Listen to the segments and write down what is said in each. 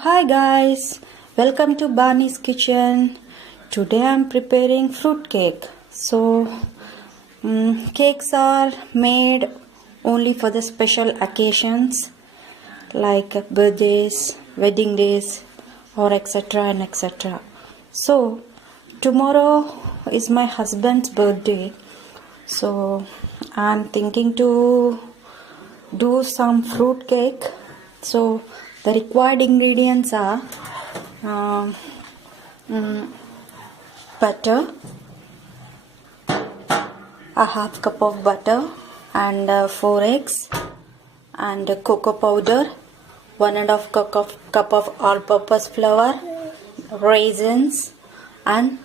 Hi guys, welcome to Bhani's kitchen. Today I'm preparing fruit cake. Cakes are made only for the special occasions like birthdays, wedding days, or etc. and etc. So tomorrow is my husband's birthday. So I'm thinking to do some fruit cake. So the required ingredients are butter, a half cup of butter, and 4 eggs, and cocoa powder, 1.5 cup of all-purpose flour, raisins, and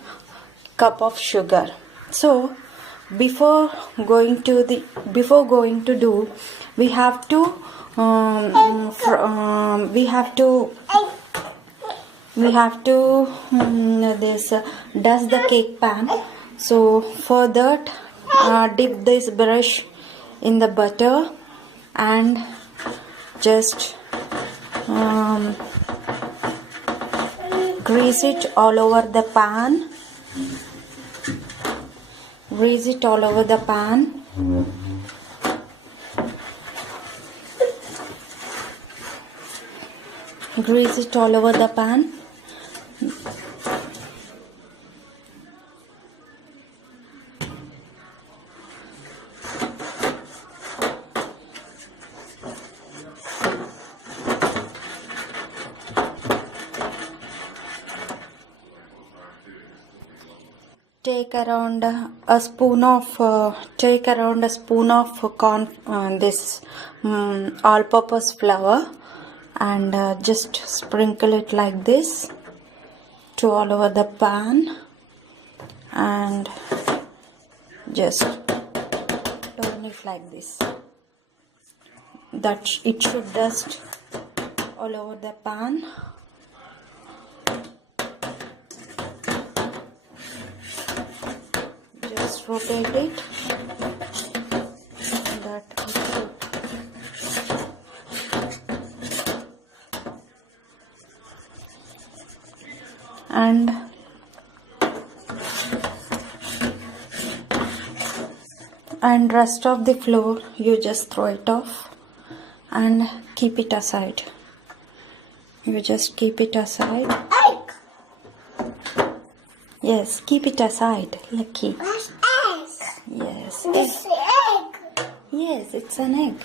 cup of sugar. So before going to do, we have to dust the cake pan. So for that, dip this brush in the butter and just grease it all over the pan. Grease it all over the pan. Grease it all over the pan. Take around a spoon of all-purpose flour and just sprinkle it like this to all over the pan and just turn it like this. That it should dust all over the pan. Just rotate it. And rest of the flour you just throw it off and keep it aside. You just keep it aside. Egg. Yes, keep it aside. Lucky. That's egg. Yes. It's egg. Yes, it's an egg.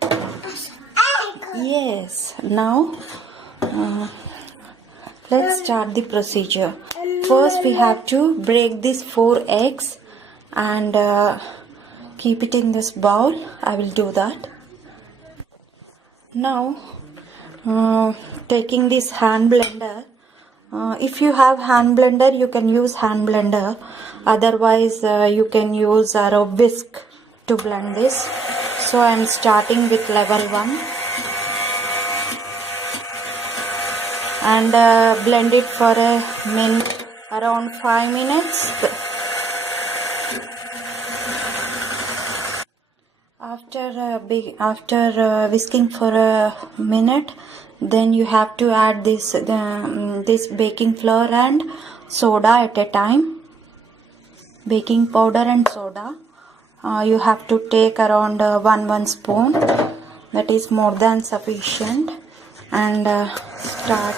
That's egg. Yes. Now let's start the procedure. First we have to break these 4 eggs and keep it in this bowl. I will do that. Now taking this hand blender. If you have hand blender, you can use hand blender. Otherwise you can use a whisk to blend this. So I am starting with level 1 and blend it for a minute, around 5 minutes. After whisking for a minute, then you have to add this baking flour and soda at a time. Baking powder and soda. You have to take around 1 spoon. That is more than sufficient. And start.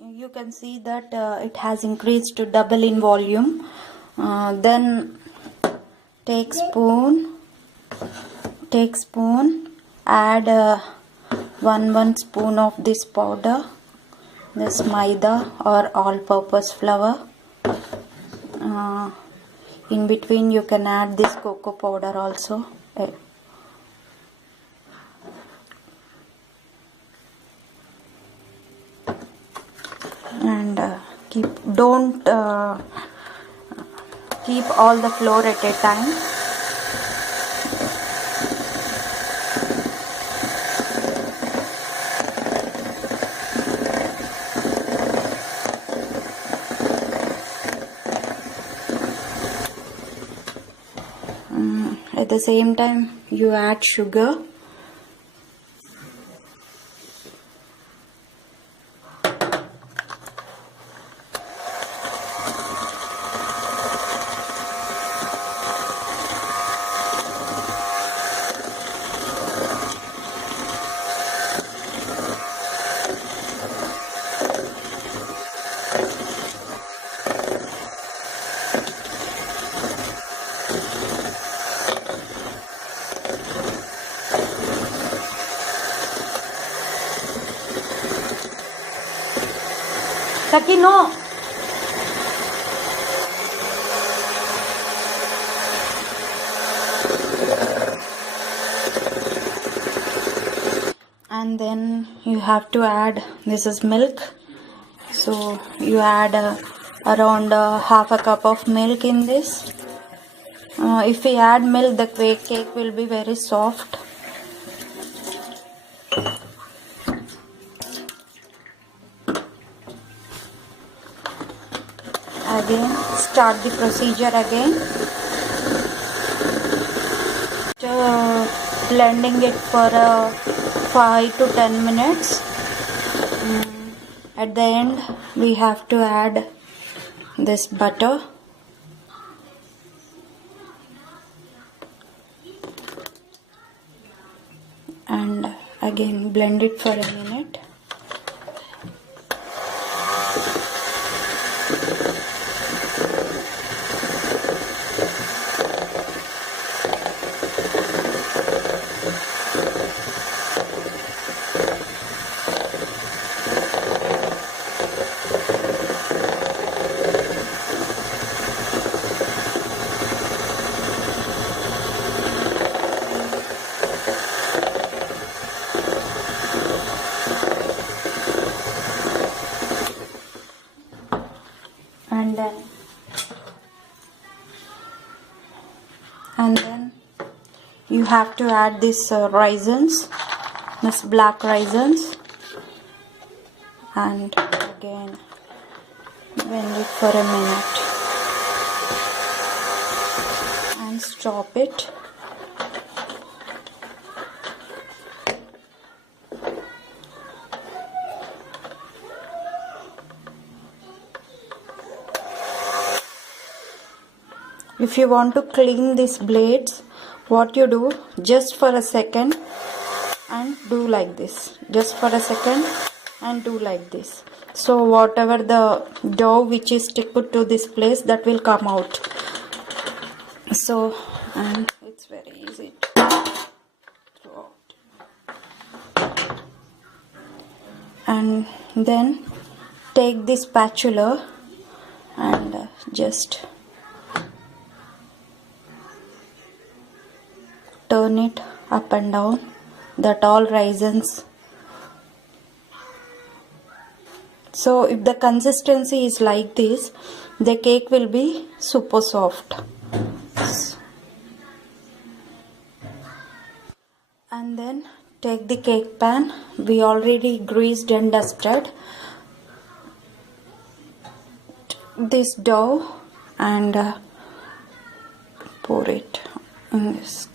You can see that it has increased to double in volume. Then take spoon, add 1 spoon of this powder, this maida or all-purpose flour. In between you can add this cocoa powder also. And keep all the flour at a time. At the same time, you add sugar. Taki, no. And then you have to add, this is milk. So you add around half a cup of milk in this. If we add milk, the cake will be very soft. Again, start the procedure again. Blending it for 5 to 10 minutes. At the end, we have to add this butter. And again, blend it for a minute. And then you have to add this raisins, this black raisins, and again blend it for a minute and stop it. If you want to clean these blades, what you do, just for a second and do like this. Just for a second and do like this. So whatever the dough which is stick to this place, that will come out. So, and it's very easy to throw out. And then take this spatula and just turn it up and down, that all raisins. So if the consistency is like this, the cake will be super soft. And then take the cake pan, we already greased and dusted this dough and pour it in this.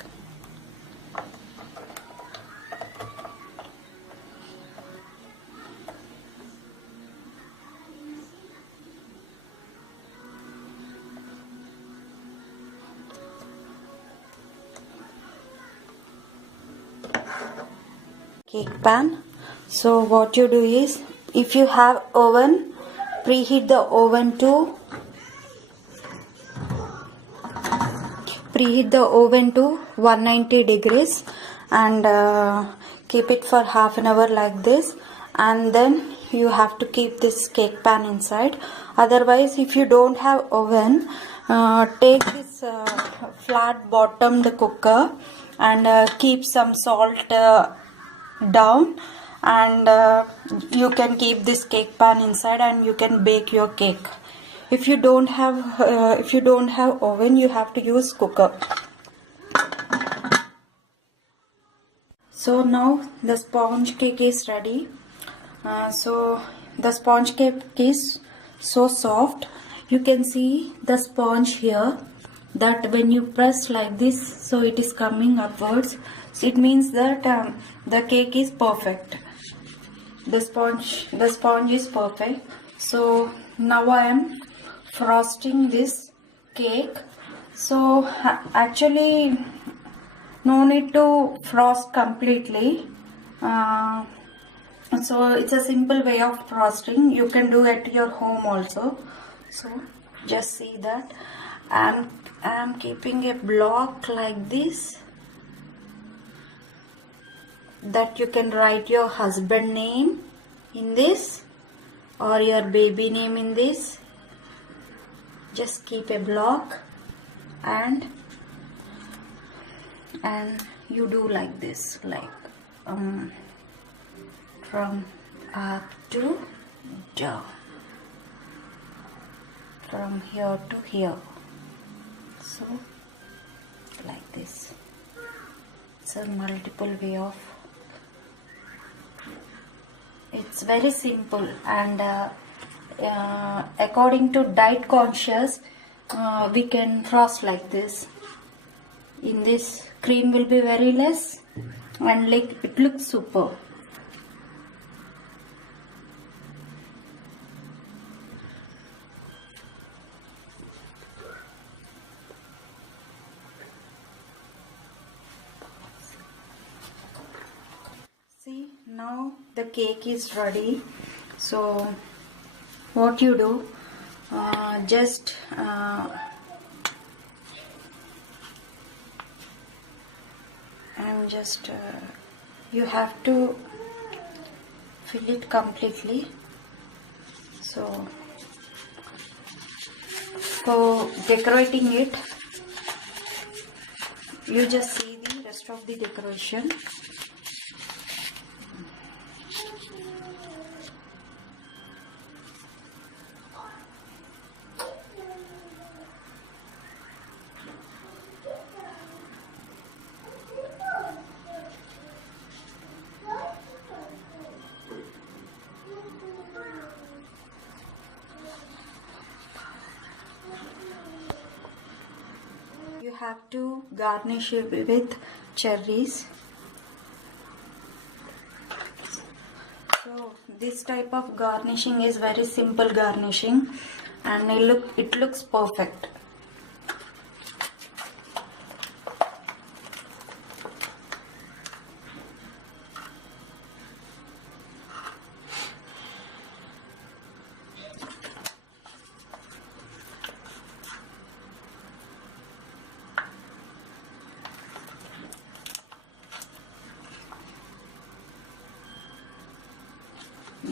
Cake pan. So what you do is, if you have oven, preheat the oven to 190 degrees and keep it for half an hour like this, and then you have to keep this cake pan inside. Otherwise, if you don't have oven, take this flat bottomed cooker and keep some salt down, and you can keep this cake pan inside and you can bake your cake. If you don't have oven, you have to use cooker. So now the sponge cake is ready. So the sponge cake is so soft. You can see the sponge here. that when you press like this, so it is coming upwards. So it means that the cake is perfect. The sponge is perfect. So now I am frosting this cake. So actually no need to frost completely. So it's a simple way of frosting. You can do at your home also. So just see that I'm keeping a block like this, that you can write your husband name in this or your baby name in this. Just keep a block and you do like this, like from up to down, from here to here. So like this. It's a multiple way of. It's very simple, and according to diet conscious, we can frost like this. In this, cream will be very less and like it looks super. See, now the cake is ready. So what you do, just you have to fill it completely. So for decorating it, you just see the rest of the decoration. You have to garnish it with cherries. So this type of garnishing is very simple garnishing, and it looks perfect.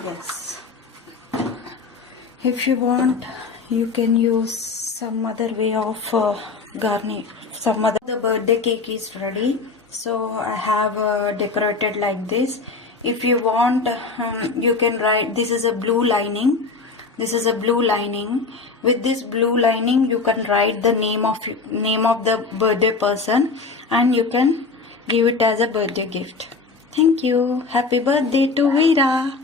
Yes, if you want, you can use some other way of garnish. The birthday cake is ready, so I have decorated like this. If you want, you can write, this is a blue lining. This is a blue lining. With this blue lining, you can write the name of the birthday person, and you can give it as a birthday gift. Thank you. Happy birthday to Veera.